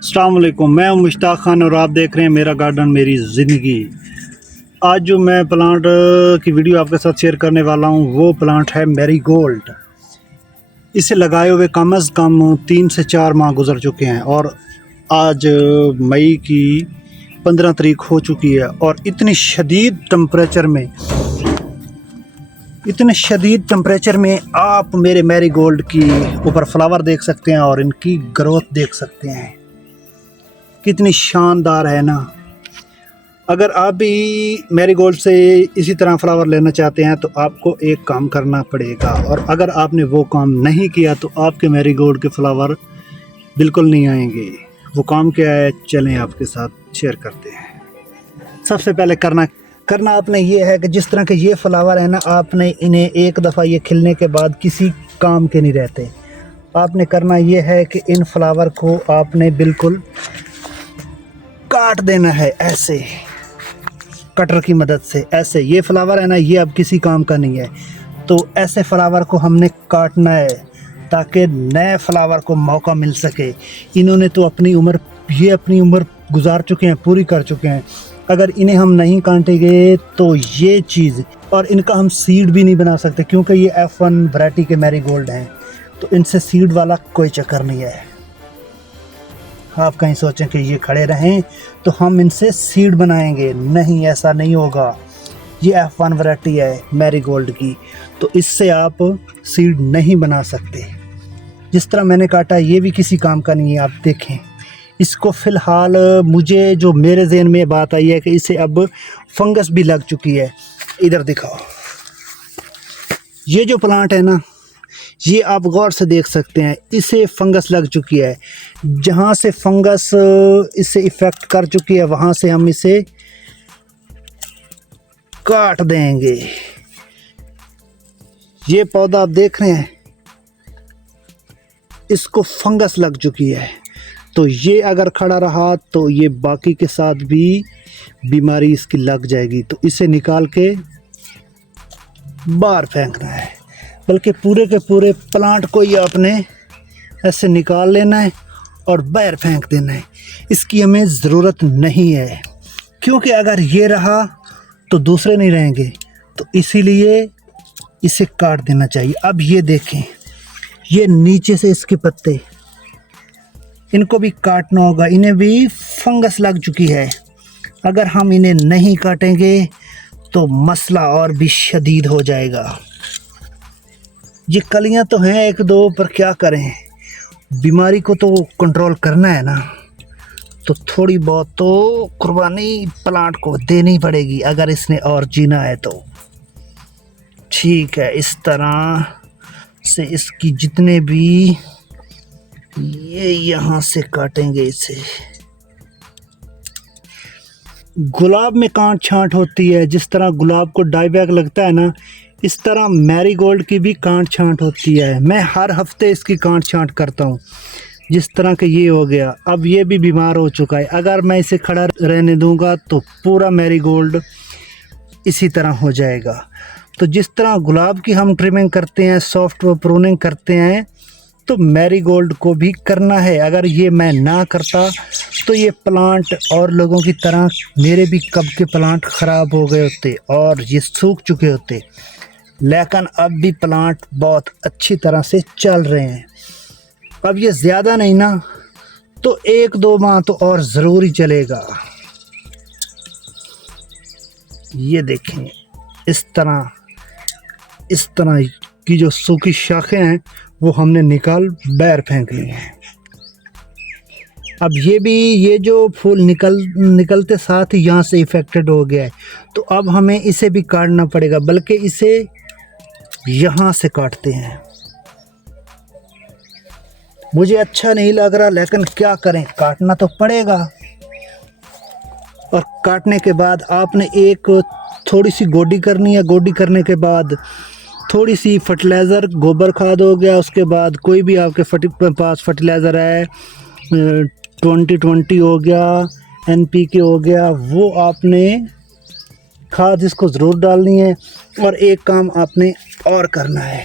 अस्सलाम वालेकुम, मैं हूं मुश्ताक खान और आप देख रहे हैं मेरा गार्डन मेरी ज़िंदगी। आज जो मैं प्लांट की वीडियो आपके साथ शेयर करने वाला हूं वो प्लांट है मैरीगोल्ड। इसे लगाए हुए कम अज़ कम 3 से 4 माह गुजर चुके हैं और आज मई की 15 तारीख हो चुकी है और इतने शदीद टेम्परेचर में आप मेरे मैरीगोल्ड की ऊपर फ्लावर देख सकते हैं और इनकी ग्रोथ देख सकते हैं, कितनी शानदार है ना। अगर आप भी मैरीगोल्ड से इसी तरह फ्लावर लेना चाहते हैं तो आपको एक काम करना पड़ेगा, और अगर आपने वो काम नहीं किया तो आपके मैरीगोल्ड के फ्लावर बिल्कुल नहीं आएंगे। वो काम क्या है, चलें आपके साथ शेयर करते हैं। सबसे पहले करना आपने ये है कि जिस तरह के ये फ्लावर है ना, आपने इन्हें एक दफ़ा ये खिलने के बाद किसी काम के नहीं रहते। आपने करना ये है कि इन फ्लावर को आपने बिल्कुल काट देना है, ऐसे कटर की मदद से। ऐसे ये फ्लावर है ना, ये अब किसी काम का नहीं है, तो ऐसे फ्लावर को हमने काटना है ताकि नए फ्लावर को मौका मिल सके। इन्होंने तो अपनी उम्र गुजार चुके हैं, पूरी कर चुके हैं। अगर इन्हें हम नहीं काटेंगे तो ये चीज़, और इनका हम सीड भी नहीं बना सकते क्योंकि ये F1 वैरायटी के मैरीगोल्ड हैं, तो इनसे सीड वाला कोई चक्कर नहीं है। आप कहीं सोचें कि ये खड़े रहें तो हम इनसे सीड बनाएंगे, नहीं, ऐसा नहीं होगा। ये F1 वैरायटी है मैरीगोल्ड की, तो इससे आप सीड नहीं बना सकते। जिस तरह मैंने काटा ये भी किसी काम का नहीं है। आप देखें इसको, फ़िलहाल मुझे जो मेरे ज़हन में बात आई है कि इसे अब फंगस भी लग चुकी है। इधर दिखाओ, ये जो प्लांट है ना, ये आप गौर से देख सकते हैं, इसे फंगस लग चुकी है। जहाँ से फंगस इसे इफ़ेक्ट कर चुकी है वहाँ से हम इसे काट देंगे। ये पौधा आप देख रहे हैं, इसको फंगस लग चुकी है, तो ये अगर खड़ा रहा तो ये बाकी के साथ भी बीमारी इसकी लग जाएगी। तो इसे निकाल के बाहर फेंकना है, बल्कि पूरे के पूरे प्लांट को ही आपने ऐसे निकाल लेना है और बाहर फेंक देना है। इसकी हमें ज़रूरत नहीं है, क्योंकि अगर ये रहा तो दूसरे नहीं रहेंगे, तो इसीलिए इसे काट देना चाहिए। अब ये देखें, ये नीचे से इसके पत्ते, इनको भी काटना होगा, इन्हें भी फंगस लग चुकी है। अगर हम इन्हें नहीं काटेंगे तो मसला और भी शदीद हो जाएगा। ये कलियां तो हैं एक दो, पर क्या करें, बीमारी को तो कंट्रोल करना है ना, तो थोड़ी बहुत तो कुर्बानी प्लांट को देनी पड़ेगी अगर इसने और जीना है तो। ठीक है, इस तरह से इसकी जितने भी, ये यहाँ से काटेंगे इसे। गुलाब में कांट छांट होती है, जिस तरह गुलाब को डाई बैग लगता है ना, इस तरह मैरीगोल्ड की भी कांट छांट होती है। मैं हर हफ्ते इसकी कांट छांट करता हूँ। जिस तरह के ये हो गया, अब ये भी बीमार हो चुका है। अगर मैं इसे खड़ा रहने दूंगा तो पूरा मैरीगोल्ड इसी तरह हो जाएगा। तो जिस तरह गुलाब की हम ट्रिमिंग करते हैं, सॉफ्ट प्रूनिंग करते हैं, तो मैरीगोल्ड को भी करना है। अगर ये मैं ना करता तो ये प्लांट और लोगों की तरह मेरे भी कब के प्लांट ख़राब हो गए होते और ये सूख चुके होते। लेकिन अब भी प्लांट बहुत अच्छी तरह से चल रहे हैं। अब ये ज़्यादा नहीं ना, तो 1-2 माह तो और ज़रूर ही चलेगा। ये देखें, इस तरह की जो सूखी शाखें हैं वो हमने बाहर फेंक ली हैं। अब ये जो फूल निकलते साथ ही यहाँ से इफ़ेक्टेड हो गया है, तो अब हमें इसे भी काटना पड़ेगा, बल्कि इसे यहाँ से काटते हैं। मुझे अच्छा नहीं लग रहा, लेकिन क्या करें, काटना तो पड़ेगा। और काटने के बाद आपने एक थोड़ी सी गोडी करनी है। गोडी करने के बाद थोड़ी सी फर्टिलाइज़र, गोबर खाद हो गया, उसके बाद कोई भी आपके पास फर्टिलाइज़र है, 20-20 हो गया, NPK हो गया, वो आपने खाद इसको ज़रूर डालनी है। और एक काम आपने और करना है,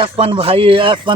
F1